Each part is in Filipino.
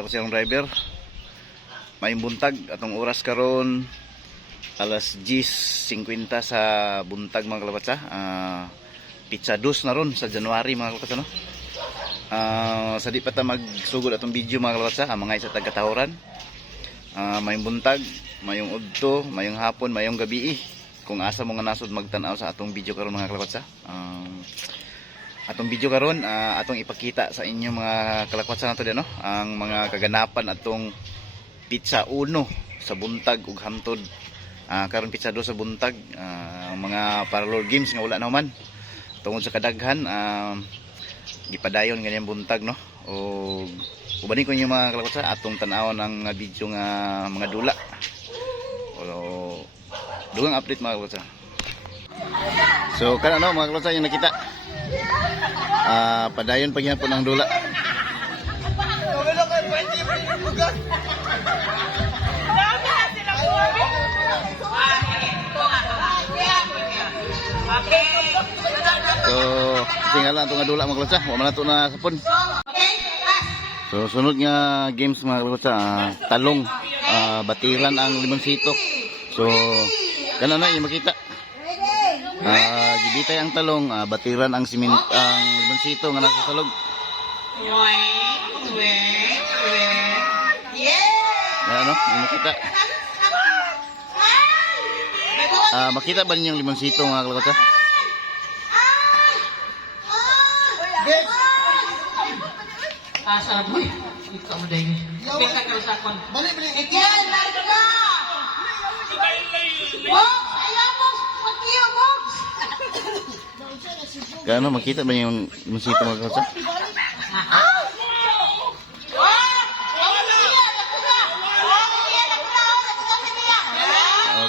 ako siyang driver. May buntag atong oras karon alas 10:50 sa buntag mga kalapatsa. Pizza 2 na ron sa January mga kalapatsa no. Sa di pa ta magsugod atong video mga kalapatsa, mga isa taga-tahuran. May buntag, mayong udto, mayong hapon, mayong gabi. Kung asa mo nga nasod magtan-aw sa atong video karon mga kalapatsa. Atong video karon atong ipakita sa inyo mga kalakwatsa nato diyan no, ang mga kaganapan atong pizza 1 sa buntag ug hantod karon pizza 2 sa buntag, mga parlor games nga wala na man tungod sa kadaghan, gipadayon ganyan buntag no. O ubanin ko inyo mga kalakwatsa atong tan-awon ang video nga mga dula o dugang update mga kalakwatsa. So kana no mga kalakwatsa yung nakita padayon paghihapon ng dula. So tingala itong dula mga kalotsa, wala na ito na sapon. So sunod nga games mga kalotsa, talong, batiran ang limonsito. So kana na yung makita. Gibitay ang talong, batiran ang ang limonsito nga nasa salog. Ano, yung makita. Makita ba ninyo yung limonsito mga kalotsa? Sarap boy. Ikaw mo dahil. Kita ka sa kon. Balik. Yan, lalo na. Box, ayaw box. Mag-iyo box. Kano makita ba yung limonsito mga kalotsa?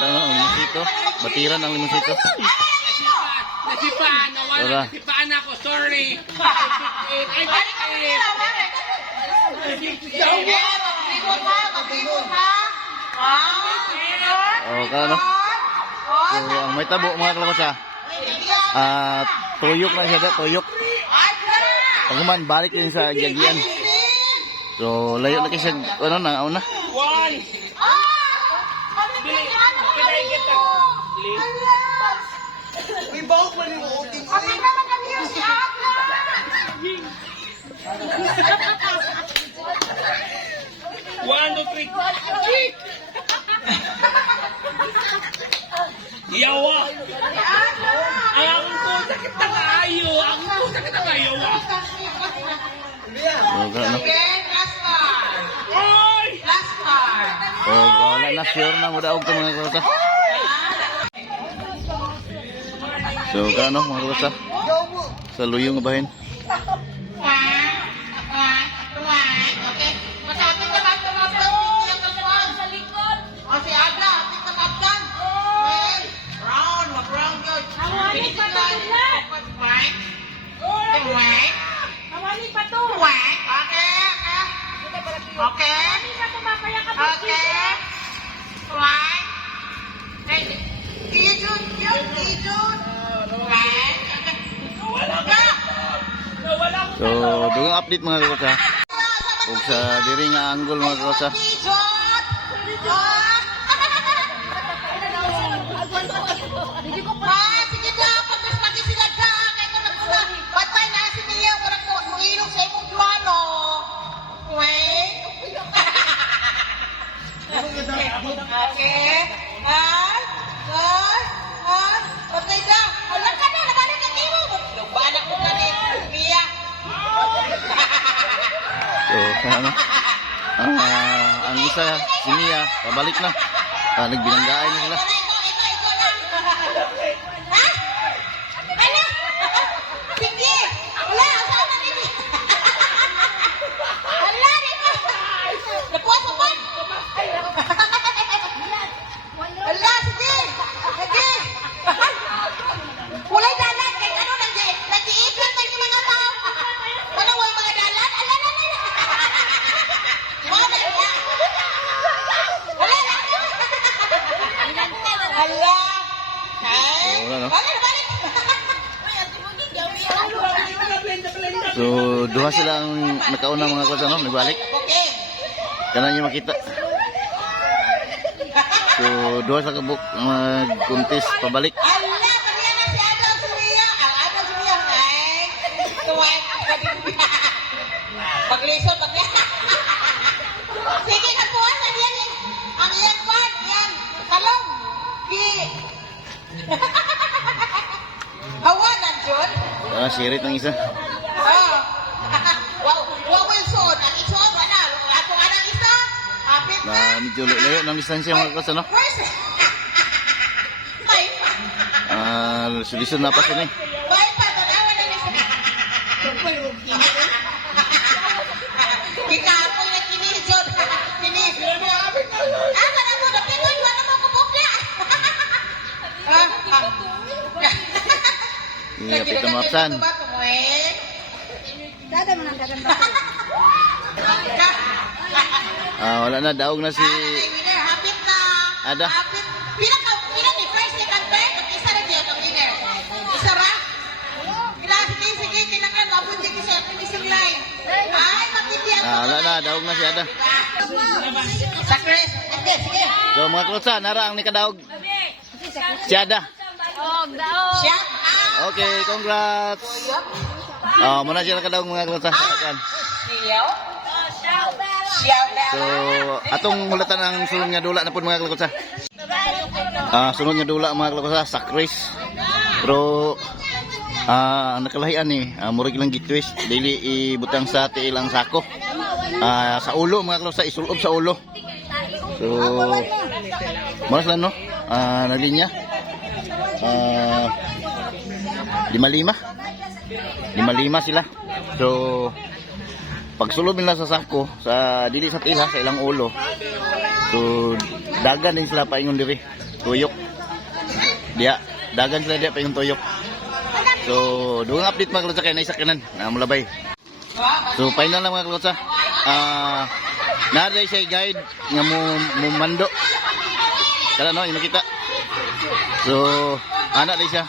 Kano ang limonsito? Batiran ang limonsito. Nasipaan, nawala. Nasipaan ako. Sorry. Kano? So ang may tabo mga kalotsa. Tuyok lang siya, tuyok. Pagkuman balik din sa giagian. So layo na kasi ano na una. Ibaw pa rin mo uting. Okay naman kami yung si Agla. One, two, three. Yawa. Ang po sakit na kayo. Ang po sakit na kayo. Last part. Oy! Last part. Wala na sure na mo daog to mga kalotsa. So kano mga kalotsa? Sa luyong nga bahin. Okay. Masapit na ba ito mga pagkakas sa likod? O si Agla, apit na kapkan. Round, mag-round yun. Hawali pa to lahat. Hawali pa to. Okay. Hawali pa to makaya ka Okay. Ijun. So dugang update mga kalotsa. Ug sa diri nga angle mga kalotsa. Sige dapat mas lagi sila ka. Kaya ko nagpuna. Batay na si Nia. Walang po. Mungilong sa imong plano. Wait. Okay. Okay na. Wala ka na. Nabalik ang imo. Nagbanak mo ka din. Mia. So ano? Ang isa si Mia pabalik na. Nagbinanggaay na sila. Ha? Ano? Sige. Wala. Sama nini. Wala nito. Napuas mo ba? Wala. Sige. Walay dalan. Kaya ano nag-iipon tayo ng mga tao. Wala mga dalan. Ala. Wala na. Ala. Wala no. Balik. So duha sila ang nakauna mga kalotsa no, nagbalik. Okay. Kana niyo makita. So, duha sa kabuk mag-contest pabalik. Ala, kaniya na si Ada Suria. Ang Ada Suria, ay. Tuwai, paglisod, sige, kakuha na yan. Ang iyan card, yan. Talong. Hawanan, John. Sirit ang isa. Oh. Wow, wow, Wilson. Ang isuot, wala. Ato nga ng isa. Hapit na. Medyo layo ng distansya mga kalakwats, ano? First. Ay, Solusyon na pa siya eh. Why pa? Tanawa na isa. Kikapoy na kini, John. Kini. Asa na mo? Napingoy ba na mo kubukla? Iyapit na mapsan. Dada mo nang gaganda. Wala na, daog na si Hapit na. Ada. Hapit. Pila ni first, second, third. Isa na diyan ang winner. Isa ra? Sige, kinakan. Mabuti ko siya. Finishing line. Ay, matitiyan. Wala na, daog na si Ada. Sa Chris. Sige. So mga kalakwats, nara ang nikadaog. Si Ada. Siya. Okay, congrats. Muna siya nakadaog mga kalakwats. Siyaw. Siyaw na. So, atong mulatan ang sunod nga dula na po mga kalakwats. Sunod nga dula mga kalakwats, sakris. Pero, ang nakalahian ni, murag ilang gitwist. Dili ibutang sa tiil ang sako. Sa ulo mga kalakwats, isulob sa ulo. So, maras lang no? Naglinya. 5-5 sila. So, pagsulob nila sa sako, sa dili sa tila, sa ilang ulo. So, dagan din sila paingon diri. Tuyok. Diya, dagan sila diya paingon tuyok. So, dugang update mga kalotsa kay na isakyanan na mulabay. So, final lang mga kalotsa. Naday siya guide nga mumando. Kala no, yung makita. So, anak din siya.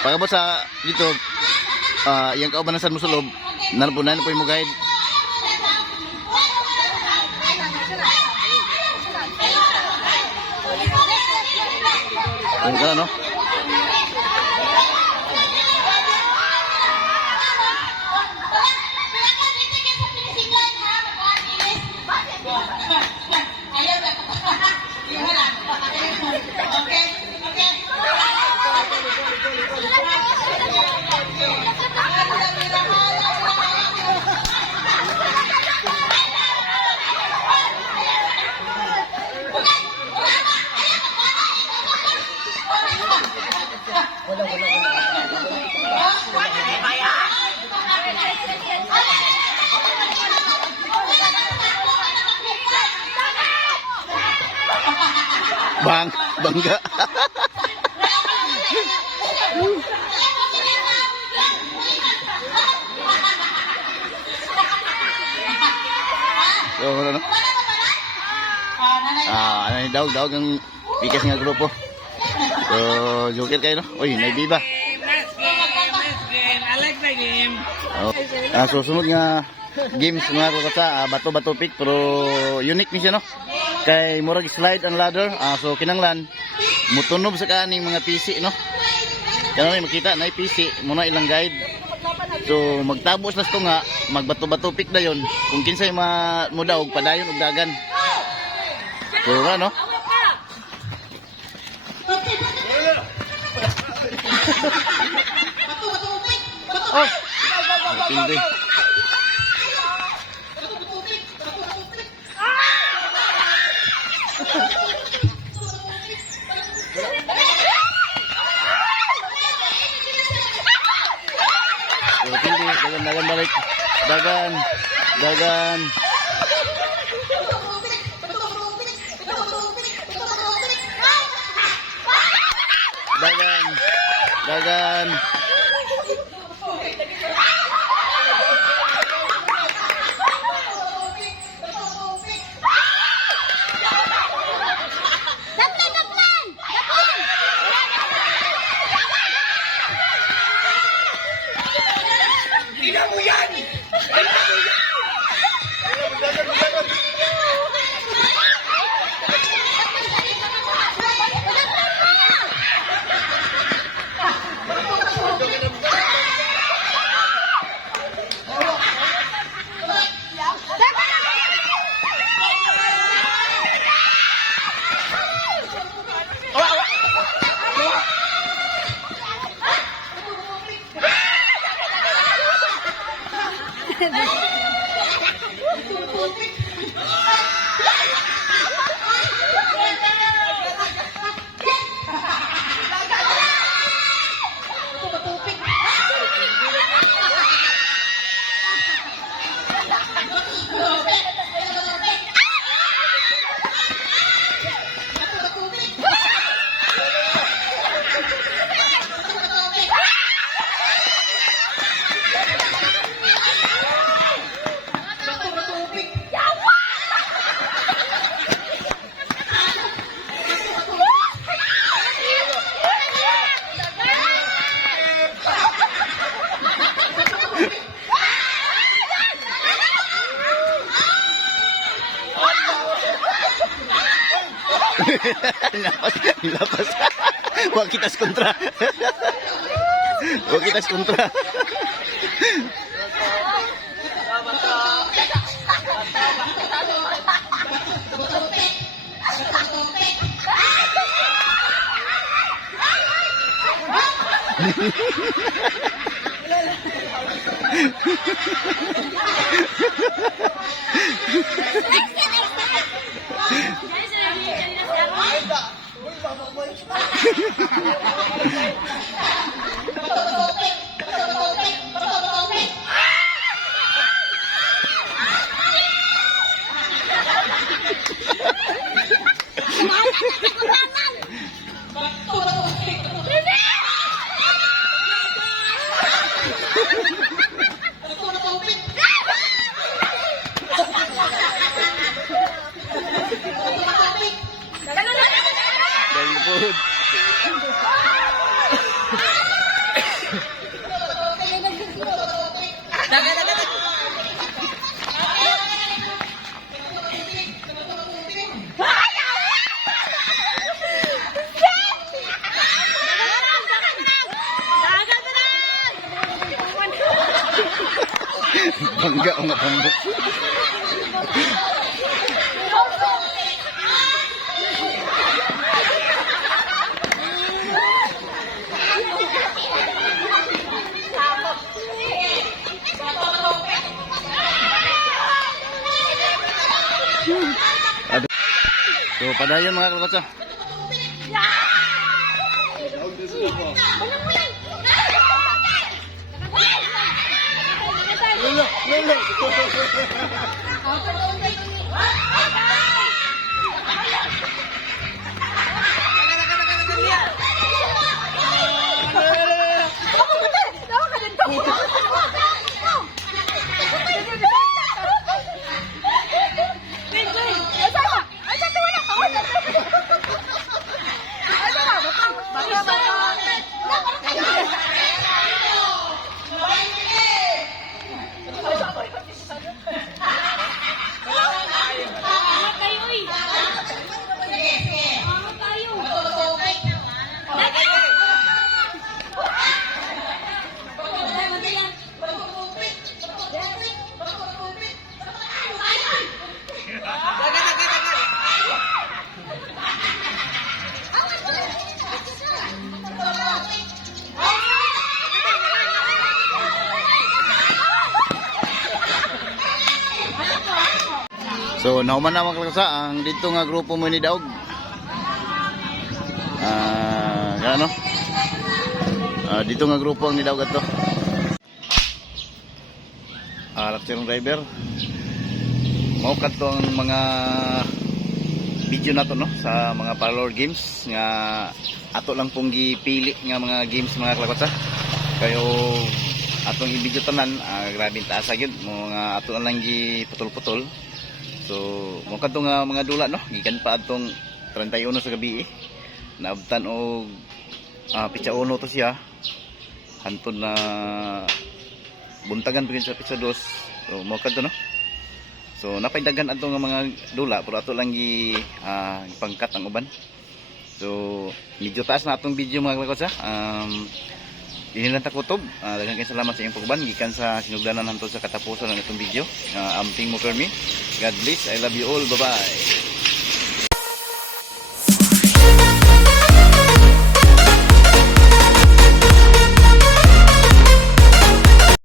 Pagkabot sa dito, yung kaubanasan mo sa loob, nanapunan po yung mo guide. Ayun ka no? Bangga. So, ano no? Ano ni daog ang bigas nga grupo. So, joker kayo no? Uy, may biba. Let's game. I like the game. So, sunod nga games mga kakata, bato-bato pick pero unique ni siya no? Kay murag slide and ladder. So, kinanglan mutunob sa kaning mga PC no? Kaya na makita na PC muna ilang guide. So, magtabos na ito nga, magbato-bato pick na yun. Kung kinsay mudaog, padayon og dagan. So, ano? Oh! Pilde. So, pilde. Dagan balik. Dagan. Lapas. Wa kita sa kontra. Wa kita sa kontra. Dalipod. Bangga ang matambok. So, padayon mga kalakotsa. So, nauman na mga kalakotsa ang dito nga grupo mo ni Daog. Ano? Dito nga grupo ang ni Daog ato. Lakserong driver. Mao kadto ang mga video nato no sa mga parlor games nga ato lang pong gipili nga mga games mga kalakotsa. Kayo atong i-video tanan, grabe taas gyud mga ato lang giputol-putol. So, mo kadto nga mga dula no, gikan pa adtong 31 sa gabi naabtan og pitsa 1 to siya. Hantod na buntagan pagin sa pitsa 2. So, mo kadto no. So, napaidagan adto nga mga dula pero ato lang ipangkat ang uban. So, medyo taas na atong video mga kalakotsa. Dili lang ta kutob. Daghang kay salamat sa inyong pagban gikan sa sinugdanan hantod sa katapusan ng itong video. Amting mo permi. God bless. I love you all. Bye-bye.